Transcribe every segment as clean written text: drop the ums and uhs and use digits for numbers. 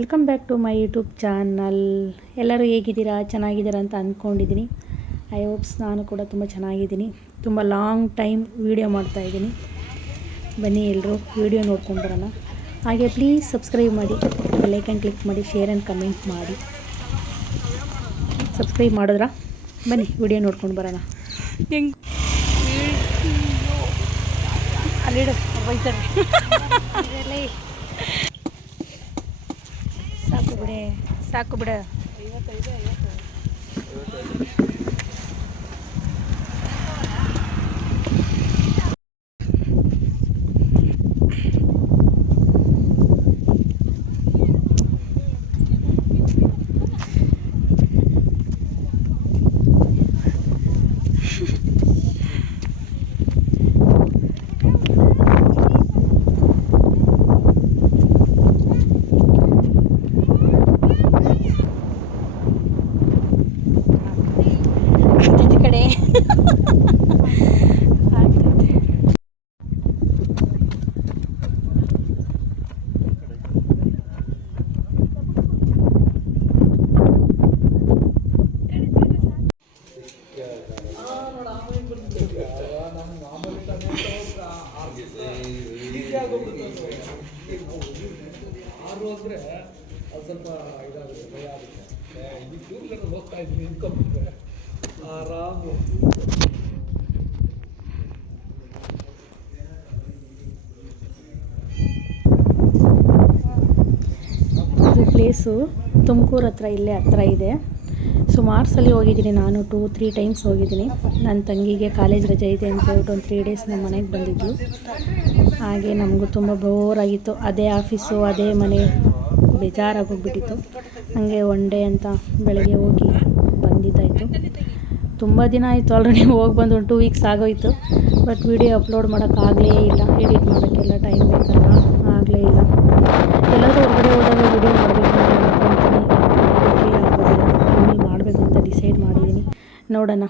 Welcome back to my YouTube channel. ಎಲ್ಲರೂ ಹೇಗಿದ್ದೀರಾ? ಚೆನ್ನಾಗಿದ್ದೀರಾ ಅಂತ ಅಂದ್ಕೊಂಡಿದ್ದೀನಿ. ಐ ಹೋಪ್ಸ್ ನಾನು ಕೂಡ ತುಂಬ ಚೆನ್ನಾಗಿದ್ದೀನಿ. ತುಂಬ ಲಾಂಗ್ ಟೈಮ್ ವೀಡಿಯೋ ಮಾಡ್ತಾಯಿದ್ದೀನಿ. ಬನ್ನಿ ಎಲ್ಲರೂ ವೀಡಿಯೋ ನೋಡ್ಕೊಂಡು ಬರೋಣ. ಹಾಗೆ ಪ್ಲೀಸ್ ಸಬ್ಸ್ಕ್ರೈಬ್ ಮಾಡಿ, ಬೆಲ್ಲೈಕನ್ ಕ್ಲಿಕ್ ಮಾಡಿ, ಶೇರ್ ಆ್ಯಂಡ್ ಕಮೆಂಟ್ ಮಾಡಿ. ಸಬ್ಸ್ಕ್ರೈಬ್ ಮಾಡಿದ್ರಾ? ಬನ್ನಿ ವೀಡಿಯೋ ನೋಡ್ಕೊಂಡು ಬರೋಣ. ಹೆಂಗೆ ಅಲ್ಲಿಡು ಬೈತಾರೆ. ಸಾಕು ಬಿಡೆ. ಕಡೆ ಸ್ವಲ್ಪ ಇದಾಗುತ್ತೆ, ಭಯ ಆಗುತ್ತೆ. ಇಲ್ಲಿ ಟೂ ವೀಲರ್ ಹೋಗ್ತಾ ಇದ್ದೀನಿ, ನಿಂತ್ಕೊಂಡ್ಬಿಟ್ರೆ ಆರಾಮು. ಇದು ಪ್ಲೇಸು ತುಮಕೂರು ಹತ್ರ, ಇಲ್ಲೇ ಹತ್ರ ಇದೆ. ಸುಮಾರು ಸಲ ಹೋಗಿದ್ದೀನಿ ನಾನು, 2-3 ಟೈಮ್ಸ್ ಹೋಗಿದ್ದೀನಿ. ನನ್ನ ತಂಗಿಗೆ ಕಾಲೇಜ್ ರಜೆ ಇದೆ ಅಂತ ಹೇಳ್ಬಿಟ್ಟು ಒಂದು 3 ಡೇಸ್ ನಮ್ಮ ಮನೆಗೆ ಬಂದಿದ್ಲು. ಹಾಗೆ ನಮಗೂ ತುಂಬ ಬೋರಾಗಿತ್ತು. ಅದೇ ಆಫೀಸು, ಅದೇ ಮನೆ, ಬೇಜಾರಾಗೋಗ್ಬಿಟ್ಟಿತ್ತು. ಹಾಗೆ ಒನ್ ಡೇ ಅಂತ ಬೆಳಗ್ಗೆ ಹೋಗಿ ಬಂದಿದ್ದಾಯಿತು. ತುಂಬ ದಿನ ಆಯಿತು ಆಲ್ರೆಡಿ ಹೋಗಿ ಬಂದು, ಒಂದು 2 ವೀಕ್ಸ್ ಆಗೋಯಿತು. ಬಟ್ ವಿಡಿಯೋ ಅಪ್ಲೋಡ್ ಮಾಡೋಕ್ಕಾಗಲೇ ಇಲ್ಲ. ಎಡಿಟ್ ಮಾಡೋಕ್ಕೆಲ್ಲ ಟೈಮ್ ಬೇಕಲ್ಲ, ಆಗಲೇ ಇಲ್ಲ. ಎಲ್ಲರೂ ಹೊರಗಡೆ ಹೋದಾಗ ವಿಡಿಯೋ ಮಾಡಬೇಕು ಅಂತ ಅಂದ್ಕೊತೀನಿ, ಆಮೇಲೆ ಮಾಡಬೇಕು ಅಂತ ಡಿಸೈಡ್ ಮಾಡಿದ್ದೀನಿ. ನೋಡೋಣ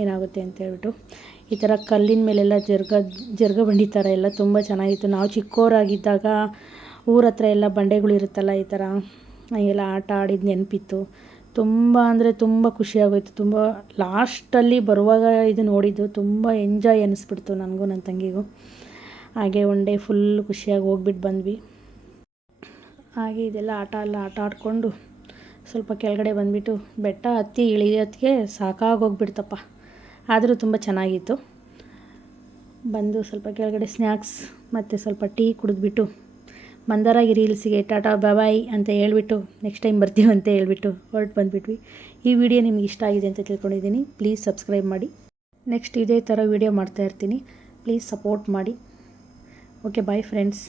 ಏನಾಗುತ್ತೆ ಅಂತ ಹೇಳ್ಬಿಟ್ಟು. ಈ ಥರ ಕಲ್ಲಿನ ಮೇಲೆಲ್ಲ ಜರ್ಗ ಬಂಡಿ ಥರ ಎಲ್ಲ ತುಂಬ ಚೆನ್ನಾಗಿತ್ತು. ನಾವು ಚಿಕ್ಕವರಾಗಿದ್ದಾಗ ಊರ ಹತ್ರ ಎಲ್ಲ ಬಂಡೆಗಳಿರುತ್ತಲ್ಲ, ಈ ಥರ ಎಲ್ಲ ಆಟ ಆಡಿದ ನೆನಪಿತ್ತು. ತುಂಬ ಅಂದರೆ ತುಂಬ ಖುಷಿಯಾಗೋಯಿತು. ತುಂಬ ಲಾಸ್ಟಲ್ಲಿ ಬರುವಾಗ ಇದು ನೋಡಿದ್ದು ತುಂಬ ಎಂಜಾಯ್ ಅನ್ನಿಸ್ಬಿಡ್ತು ನನಗೂ ನನ್ನ ತಂಗಿಗೂ. ಹಾಗೆ ಒನ್ ಡೇ ಫುಲ್ ಖುಷಿಯಾಗಿ ಹೋಗ್ಬಿಟ್ಟು ಬಂದ್ವಿ. ಹಾಗೆ ಇದೆಲ್ಲ ಆಟ ಆಡಿಕೊಂಡು ಸ್ವಲ್ಪ ಕೆಳಗಡೆ ಬಂದುಬಿಟ್ಟು ಬೆಟ್ಟ ಹತ್ತಿ ಇಳಿಯೋದಕ್ಕೆ ಸಾಕಾಗೋಗ್ಬಿಡ್ತಪ್ಪ. ಆದರೂ ತುಂಬ ಚೆನ್ನಾಗಿತ್ತು. ಬಂದು ಸ್ವಲ್ಪ ಕೆಳಗಡೆ ಸ್ನ್ಯಾಕ್ಸ್ ಮತ್ತು ಸ್ವಲ್ಪ ಟೀ ಕುಡಿದ್ಬಿಟ್ಟು ಮಂದಾರಾಗಿ ರೀಲ್ಸಿಗೆ ಟಾಟಾ ಬಾಯ್ ಅಂತ ಹೇಳ್ಬಿಟ್ಟು ನೆಕ್ಸ್ಟ್ ಟೈಮ್ ಬರ್ತೀವಿ ಅಂತ ಹೇಳ್ಬಿಟ್ಟು ಹೊರಟು ಬಂದುಬಿಟ್ವಿ. ಈ ವಿಡಿಯೋ ನಿಮ್ಗೆ ಇಷ್ಟ ಆಗಿದೆ ಅಂತ ತಿಳ್ಕೊಂಡಿದ್ದೀನಿ. ಪ್ಲೀಸ್ ಸಬ್ಸ್ಕ್ರೈಬ್ ಮಾಡಿ. ನೆಕ್ಸ್ಟ್ ಇದೇ ಥರ ವಿಡಿಯೋ ಮಾಡ್ತಾಯಿರ್ತೀನಿ. ಪ್ಲೀಸ್ ಸಪೋರ್ಟ್ ಮಾಡಿ. Okay, bye friends.